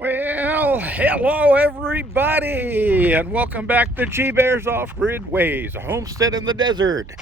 Well, hello everybody, and welcome back to G-Bear's Off-Grid Ways, a homestead in the desert.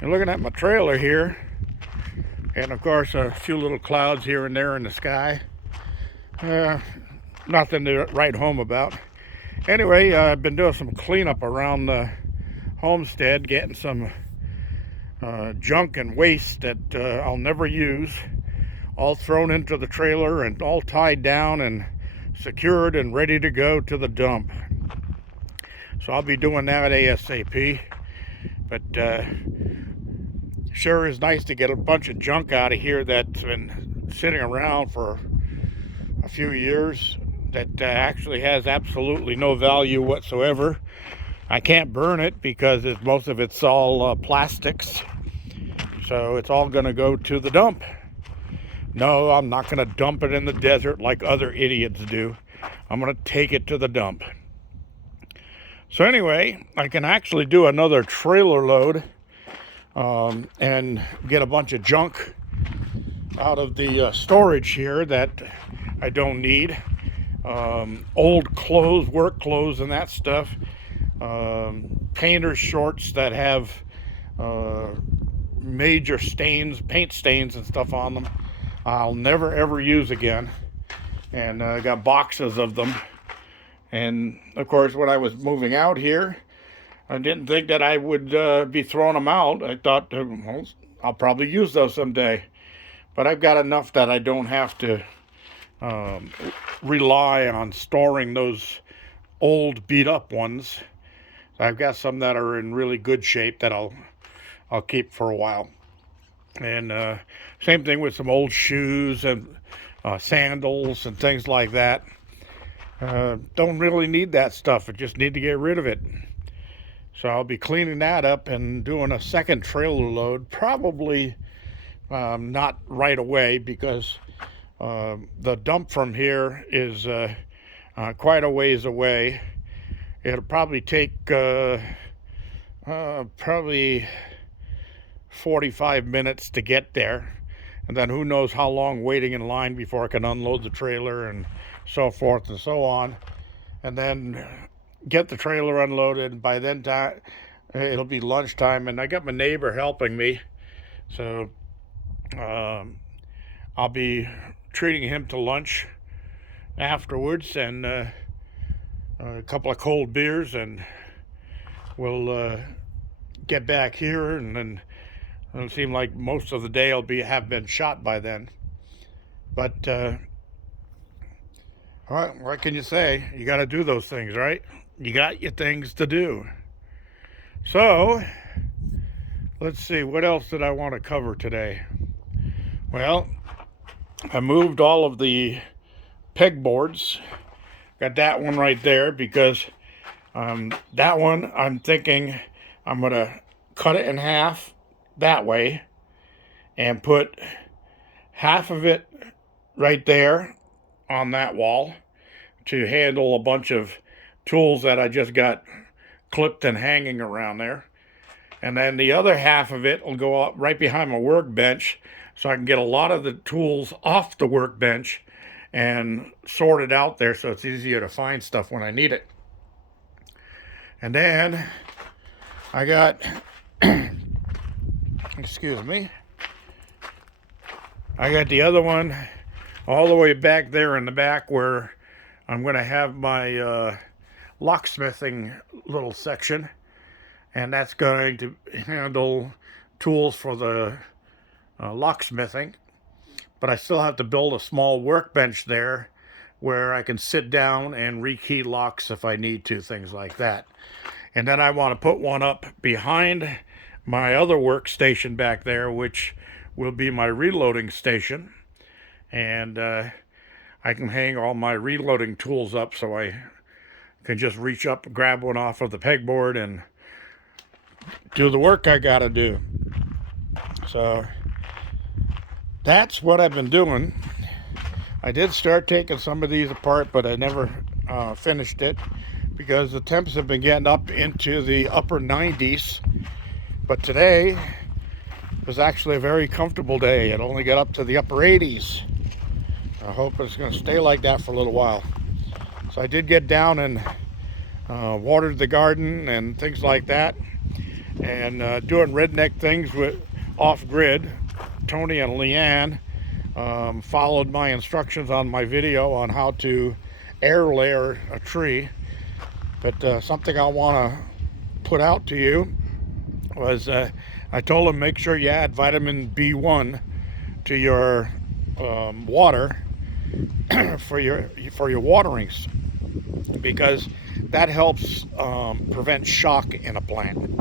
You're looking at my trailer here, and of course a few little clouds here and there in the sky. Nothing to write home about. Anyway, I've been doing some cleanup around the homestead, getting some junk and waste that I'll never use, all thrown into the trailer and all tied down and secured and ready to go to the dump. So I'll be doing that ASAP. But sure is nice to get a bunch of junk out of here that's been sitting around for a few years that actually has absolutely no value whatsoever. I can't burn it because most of it's all plastics. So it's all going to go to the dump. No, I'm not going to dump it in the desert like other idiots do. I'm going to take it to the dump. So anyway, I can actually do another trailer load and get a bunch of junk out of the storage here that I don't need. Old clothes, work clothes and that stuff. Painter's shorts that have major stains, paint stains and stuff on them. I'll never ever use again, and I got boxes of them. And of course, when I was moving out here, I didn't think that I would be throwing them out. I thought, well, I'll probably use those someday, but I've got enough that I don't have to rely on storing those old beat up ones. I've got some that are in really good shape that I'll keep for a while. And same thing with some old shoes and sandals and things like that. Don't really need that stuff. I just need to get rid of it. So I'll be cleaning that up and doing a second trailer load. Probably not right away because the dump from here is quite a ways away. It'll probably take probably 45 minutes to get there, and then who knows how long waiting in line before I can unload the trailer and so forth and so on, and then get the trailer unloaded. By then time it'll be lunchtime, and I got my neighbor helping me, so I'll be treating him to lunch afterwards, and a couple of cold beers, and we'll get back here, and then it'll seem like most of the day have been shot by then. But what can you say? You got to do those things, right? You got your things to do. So let's see, what else did I want to cover today? Well, I moved all of the pegboards. Got that one right there because that one I'm thinking I'm going to cut it in half that way and put half of it right there on that wall to handle a bunch of tools that I just got clipped and hanging around there. And then the other half of it will go up right behind my workbench so I can get a lot of the tools off the workbench and sort it out there so it's easier to find stuff when I need it. And then I got excuse me, I got the other one all the way back there in the back where I'm going to have my locksmithing little section, and that's going to handle tools for the locksmithing. But I still have to build a small workbench there where I can sit down and rekey locks if I need to, things like that. And then I want to put one up behind my other workstation back there, which will be my reloading station. And I can hang all my reloading tools up so I can just reach up, grab one off of the pegboard, and do the work I gotta do. So that's what I've been doing. I did start taking some of these apart, but I never finished it because the temps have been getting up into the upper 90s. But today was actually a very comfortable day. It only got up to the upper 80s. I hope it's going to stay like that for a little while. So I did get down and watered the garden and things like that, and doing redneck things with off-grid. Tony and Leanne followed my instructions on my video on how to air layer a tree. But something I want to put out to you was I told them make sure you add vitamin B1 to your water for your waterings, because that helps prevent shock in a plant.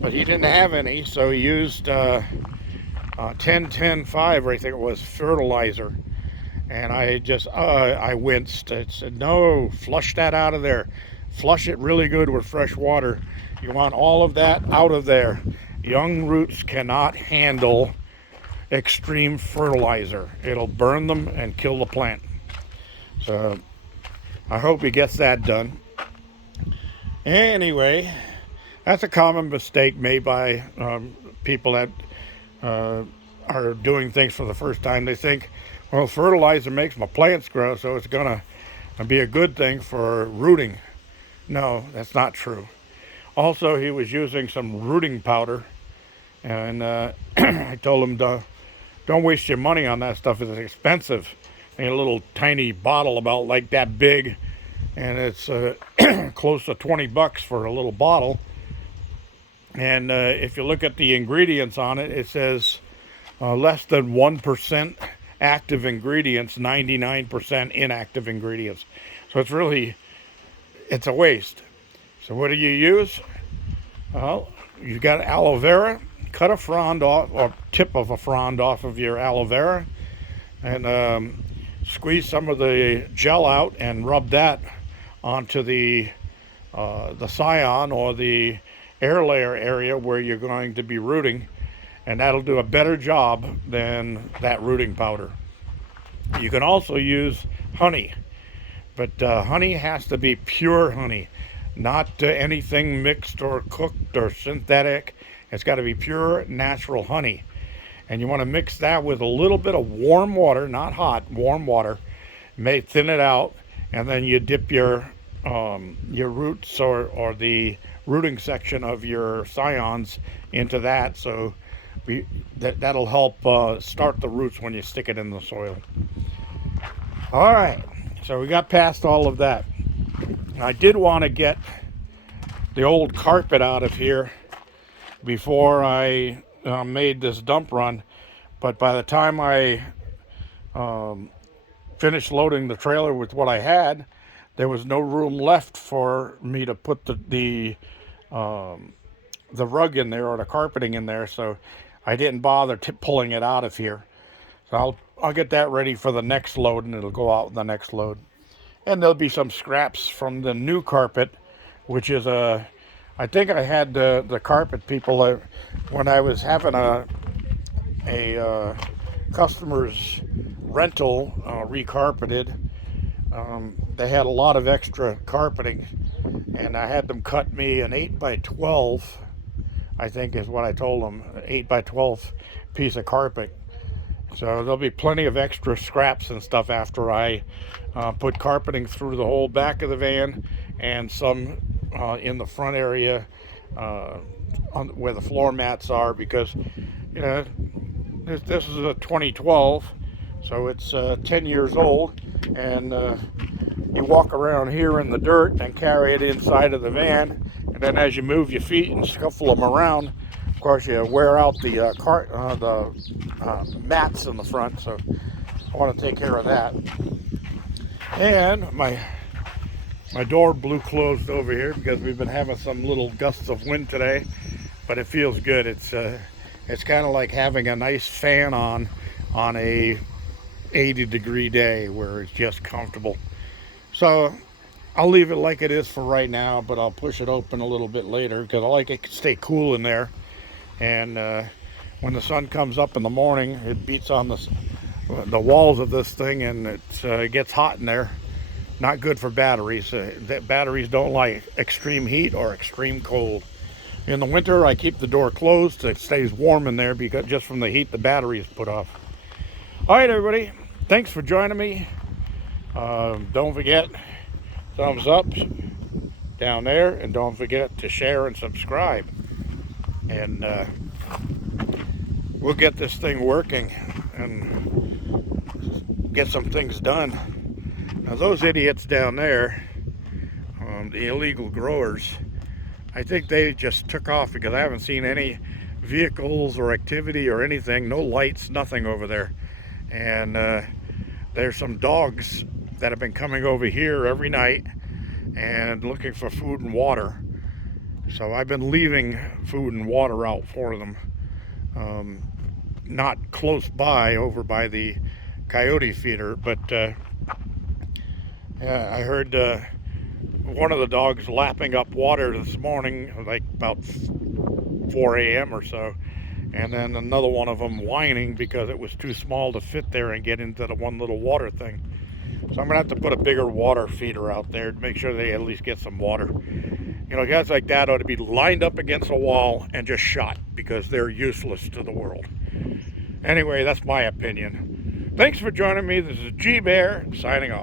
But he didn't have any, so he used 10-10-5, I think it was, fertilizer. And I winced. I said, no, flush that out of there. Flush it really good with fresh water. You want all of that out of there. Young roots cannot handle extreme fertilizer. It'll burn them and kill the plant. So I hope he gets that done. Anyway, that's a common mistake made by people that are doing things for the first time. They think, well, fertilizer makes my plants grow, so it's gonna be a good thing for rooting. No, that's not true. Also, he was using some rooting powder, and I told him, don't waste your money on that stuff. It's expensive. And a little tiny bottle about like that big, and it's close to $20 for a little bottle. And if you look at the ingredients on it, it says less than 1% active ingredients, 99% inactive ingredients. So it's a waste. So what do you use? Well, you got aloe vera. Cut a frond off, or tip of a frond off of your aloe vera, and squeeze some of the gel out and rub that onto the scion or the air layer area where you're going to be rooting, and that'll do a better job than that rooting powder. You can also use honey, but honey has to be pure honey, not anything mixed or cooked or synthetic. It's got to be pure natural honey, and you want to mix that with a little bit of warm water, not hot, warm water. May thin it out, and then you dip your roots or the rooting section of your scions into that, so that'll help start the roots when you stick it in the soil. All right, so we got past all of that. I did want to get the old carpet out of here before I made this dump run, but by the time I finished loading the trailer with what I had, there was no room left for me to put the rug in there or the carpeting in there, so I didn't bother pulling it out of here. So I'll get that ready for the next load, and it'll go out in the next load. And there'll be some scraps from the new carpet, which is I think I had the carpet people when I was having a customer's rental recarpeted. They had a lot of extra carpeting, and I had them cut me an 8x12, I think is what I told them, 8x12 piece of carpet. So there'll be plenty of extra scraps and stuff after I put carpeting through the whole back of the van, and some in the front area where the floor mats are, because this is a 2012, so it's 10 years old, and you walk around here in the dirt and carry it inside of the van, and then as you move your feet and scuffle them around, of course you wear out the mats in the front. So I want to take care of that. And my door blew closed over here because we've been having some little gusts of wind today, but it feels good. It's kind of like having a nice fan on a 80-degree day where it's just comfortable. So I'll leave it like it is for right now, but I'll push it open a little bit later because I like it to stay cool in there. And when the sun comes up in the morning, it beats on the walls of this thing, and it gets hot in there. Not good for batteries. Batteries don't like extreme heat or extreme cold. In the winter, I keep the door closed. It stays warm in there because just from the heat the batteries put off. All right, everybody. thanks for joining me. Don't forget, thumbs up down there, and don't forget to share and subscribe. And we'll get this thing working and get some things done. Now those idiots down there, the illegal growers, I think they just took off because I haven't seen any vehicles or activity or anything, no lights, nothing over there. And there's some dogs that have been coming over here every night and looking for food and water. So I've been leaving food and water out for them. Not close by, over by the coyote feeder, but yeah, I heard one of the dogs lapping up water this morning, like about 4 a.m. or so, and then another one of them whining because it was too small to fit there and get into the one little water thing. So I'm gonna have to put a bigger water feeder out there to make sure they at least get some water. You know, guys like that ought to be lined up against a wall and just shot because they're useless to the world. Anyway, that's my opinion. Thanks for joining me. This is G Bear signing off.